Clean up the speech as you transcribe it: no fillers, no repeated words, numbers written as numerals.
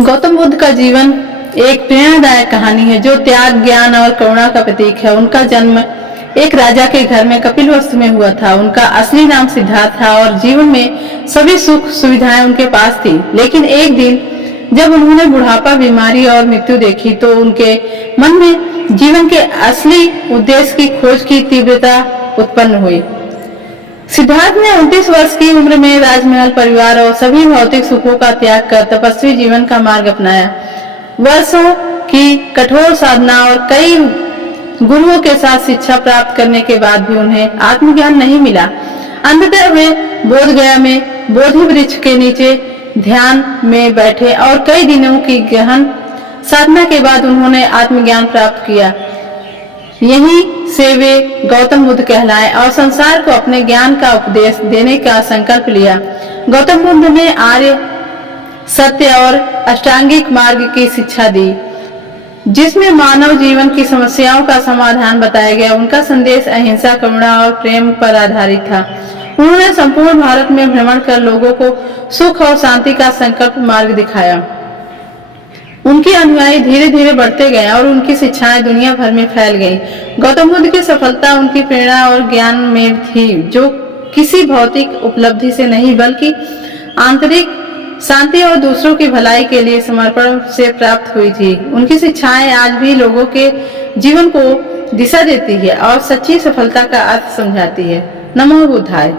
गौतम बुद्ध का जीवन एक प्रेरणादायक कहानी है जो त्याग, ज्ञान और करुणा का प्रतीक है। उनका जन्म एक राजा के घर में कपिलवस्तु में हुआ था। उनका असली नाम सिद्धार्थ था और जीवन में सभी सुख सुविधाएं उनके पास थी। लेकिन एक दिन जब उन्होंने बुढ़ापा, बीमारी और मृत्यु देखी तो उनके मन में जीवन के असली उद्देश्य की खोज की तीव्रता उत्पन्न हुई। सिद्धार्थ ने 29 वर्ष की उम्र में राजमहल, परिवार और सभी भौतिक सुखों का त्याग कर तपस्वी जीवन का मार्ग अपनाया। वर्षों की कठोर साधना और कई गुरुओं के साथ शिक्षा प्राप्त करने के बाद भी उन्हें आत्मज्ञान नहीं मिला। अंततः वे बोधगया में बोधि वृक्ष के नीचे ध्यान में बैठे और कई दिनों की गहन साधना के बाद उन्होंने आत्मज्ञान प्राप्त किया। यहीं से वे गौतम बुद्ध कहलाए और संसार को अपने ज्ञान का उपदेश देने का संकल्प लिया। गौतम बुद्ध ने आर्य सत्य और अष्टांगिक मार्ग की शिक्षा दी, जिसमें मानव जीवन की समस्याओं का समाधान बताया गया। उनका संदेश अहिंसा, करुणा और प्रेम पर आधारित था। उन्होंने संपूर्ण भारत में भ्रमण कर लोगों को सुख और शांति का संकल्प मार्ग दिखाया। उनके अनुयायी धीरे धीरे बढ़ते गए और उनकी शिक्षाएं दुनिया भर में फैल गईं। गौतम बुद्ध की सफलता उनकी प्रेरणा और ज्ञान में थी, जो किसी भौतिक उपलब्धि से नहीं बल्कि आंतरिक शांति और दूसरों की भलाई के लिए समर्पण से प्राप्त हुई थी। उनकी शिक्षाएं आज भी लोगों के जीवन को दिशा देती है और सच्ची सफलता का अर्थ समझाती है। नमो बुद्धाय।